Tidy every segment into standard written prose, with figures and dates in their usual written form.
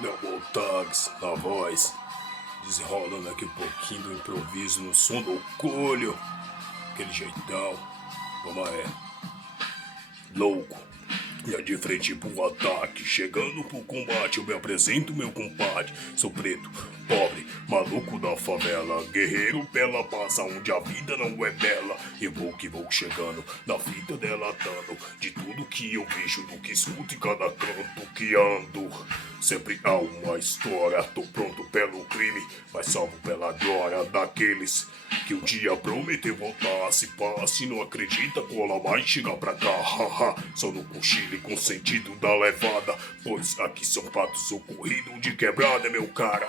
Double Tugs na voz, desenrolando aqui um pouquinho do improviso no som do colho, aquele jeitão, vamos é, louco, e de frente pro ataque, chegando pro combate, eu me apresento meu compadre, sou preto, pobre, maluco da favela, guerreiro pela paz, onde a vida não é bela, eu vou que vou chegando, na fita delatando, de tudo que eu vejo, do que escuto em cada canto que ando, sempre há uma história, tô pronto pelo crime, mas salvo pela glória daqueles que um dia prometeu voltar. Se passe, não acredita, cola mais, chega pra cá, haha. Só no cochilo com sentido da levada, pois aqui são fatos ocorridos de quebrada, meu cara.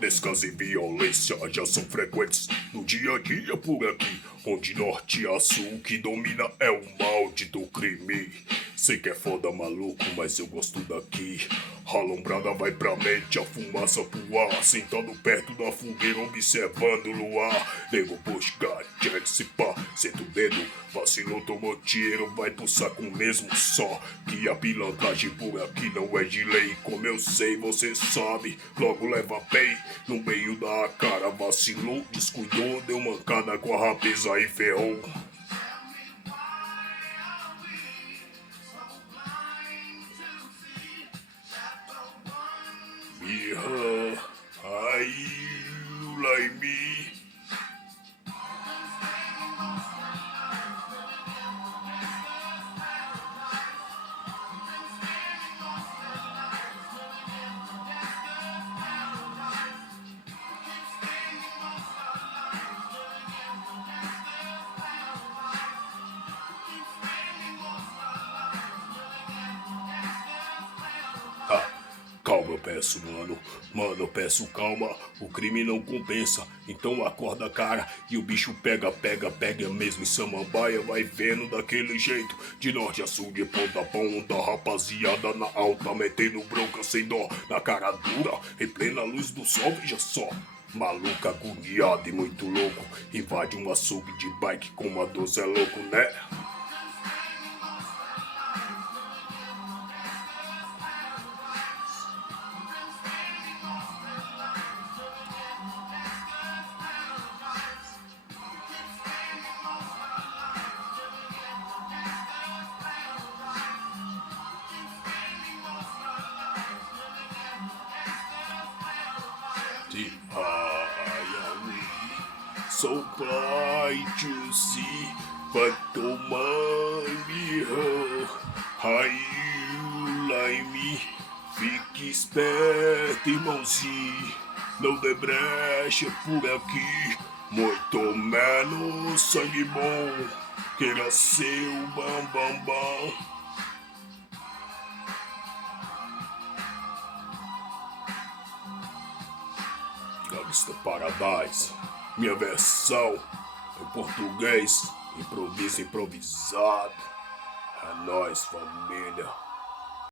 Descanso e violência já são frequentes no dia a dia por aqui, onde norte a sul que domina é o maldito crime. Sei que é foda, maluco, mas eu gosto daqui. A lombrada vai pra mente, a fumaça pro ar, sentado perto da fogueira observando o luar. Nego busca, se pá, senta o dedo, vacilou, tomou tiro, vai pro saco mesmo. Só que a pilantragem por aqui não é de lei, como eu sei, você sabe. Logo leva bem no meio da cara, vacilou, descuidou, deu mancada com a rapeza e ferrou. Are you like me? Calma, eu peço, mano, eu peço calma, o crime não compensa, então acorda, cara, e o bicho pega mesmo em Samambaia, vai vendo daquele jeito, de norte a sul, de ponta a ponta, rapaziada na alta, metendo bronca sem dó, na cara dura, em plena luz do sol, veja só. Maluco, agoniado e muito louco, invade um açougue de bike com uma 12 é louco, né? So bright to see, but don't mind me, how you like me? Fique esperto, irmãozinho, não dê brecha por aqui, muito menos sangue bom, queira ser o bam. Gangsta Paradise, minha versão em português, improviso improvisado. É nóis, família.